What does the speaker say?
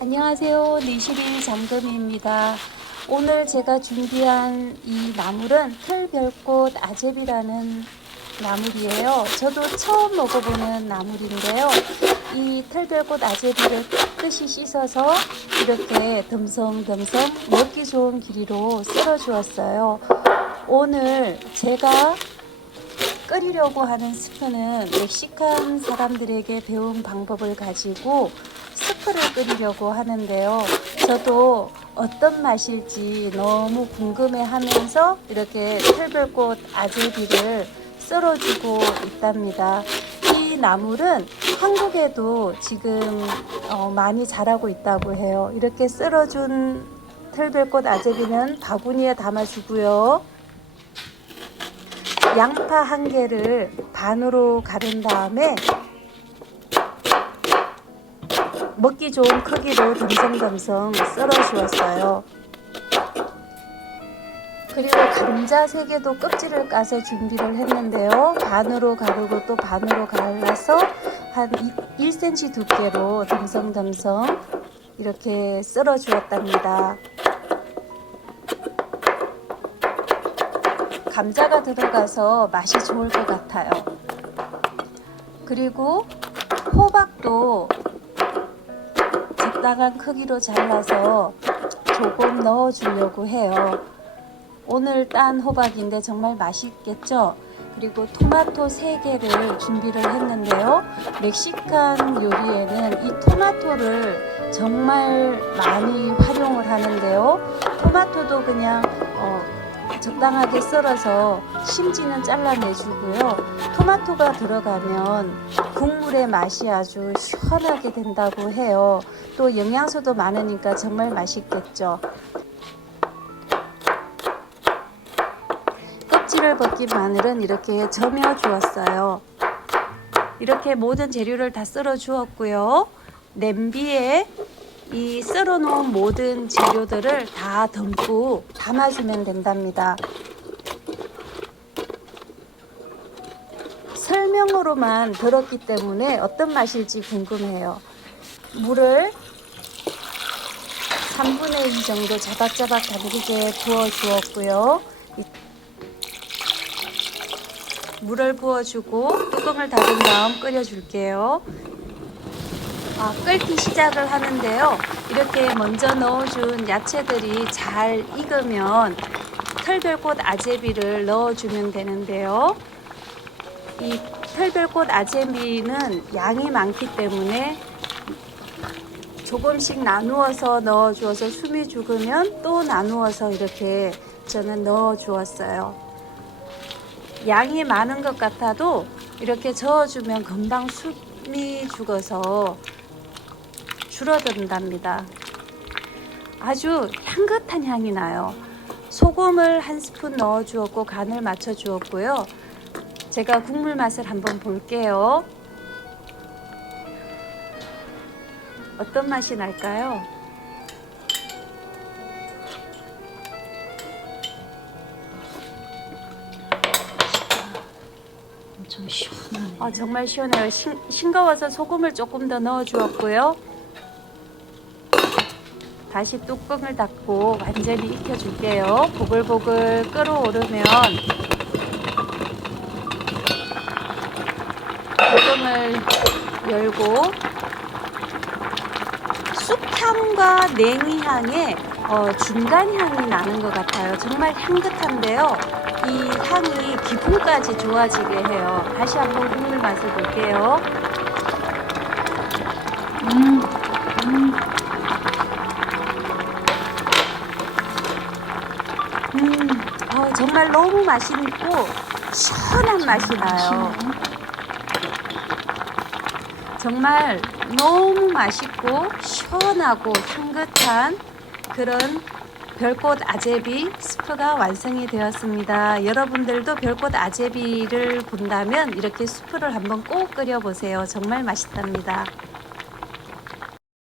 안녕하세요. 내실이 잠금입니다. 오늘 제가 준비한 이 나물은 털별꽃 아제비라는 나물이에요. 저도 처음 먹어보는 나물인데요. 이 털별꽃 아제비를 깨끗이 씻어서 이렇게 듬성듬성 먹기 좋은 길이로 썰어 주었어요. 오늘 제가 끓이려고 하는 스프는 멕시칸 사람들에게 배운 방법을 가지고 스프를 끓이려고 하는데요. 저도 어떤 맛일지 너무 궁금해 하면서 이렇게 털별꽃 아제비를 썰어주고 있답니다. 이 나물은 한국에도 지금 어, 많이 자라고 있다고 해요. 이렇게 썰어준 털별꽃 아제비는 바구니에 담아주고요. 양파 한 개를 반으로 가른 다음에 먹기 좋은 크기로 듬성듬성 썰어 주었어요. 그리고 감자 세 개도 껍질을 까서 준비를 했는데요. 반으로 가르고 또 반으로 갈라서 한 1cm 두께로 듬성듬성 이렇게 썰어 주었답니다. 감자가 들어가서 맛이 좋을 것 같아요. 그리고 호박도 적당한 크기로 잘라서 조금 넣어 주려고 해요. 오늘 딴 호박인데 정말 맛있겠죠? 그리고 토마토 3개를 준비를 했는데요. 멕시칸 요리에는 이 토마토를 정말 많이 활용을 하는데요. 토마토도 그냥 어, 적당하게 썰어서 심지는 잘라내주고요. 토마토가 들어가면 국물의 맛이 아주 시원하게 된다고 해요. 또 영양소도 많으니까 정말 맛있겠죠. 껍질을 벗긴 마늘은 이렇게 점여 주었어요. 이렇게 모든 재료를 다 썰어 주었고요. 냄비에 이 썰어 놓은 모든 재료들을 다 듬고 담아주면 된답니다. 설명으로만 들었기 때문에 어떤 맛일지 궁금해요. 물을 3분의 2 정도 자박자박 다르게 부어 주었고요. 물을 부어주고 뚜껑을 닫은 다음 끓여줄게요. 아, 끓기 시작을 하는데요. 이렇게 먼저 넣어준 야채들이 잘 익으면 털별꽃 아제비를 넣어주면 되는데요. 이 털별꽃 아제비는 양이 많기 때문에 조금씩 나누어서 넣어 주어서 숨이 죽으면 또 나누어서 이렇게 저는 넣어 주었어요. 양이 많은 것 같아도 이렇게 저어주면 금방 숨이 죽어서 줄어든답니다. 아주 향긋한 향이 나요. 소금을 한 스푼 넣어 주었고 간을 맞춰 주었고요. 제가 국물 맛을 한번 볼게요. 어떤 맛이 날까요? 엄청 시원하네. 아, 정말 시원해요. 싱, 싱거워서 소금을 조금 더 넣어 주었고요. 다시 뚜껑을 닫고 완전히 익혀줄게요. 보글보글 끓어오르면 뚜껑을 열고 쑥향과 냉이향의 어, 중간 향이 나는 것 같아요. 정말 향긋한데요. 이 향이 기분까지 좋아지게 해요. 다시 한번 국물 맛을 볼게요. 음, 음, 음, 어, 정말 너무 맛있고 시원한 맛이 나요. 정말 너무 맛있고 시원하고 향긋한 그런 별꽃 아제비 스프가 완성이 되었습니다. 여러분들도 별꽃 아제비를 본다면 이렇게 스프를 한번 꼭 끓여 보세요. 정말 맛있답니다.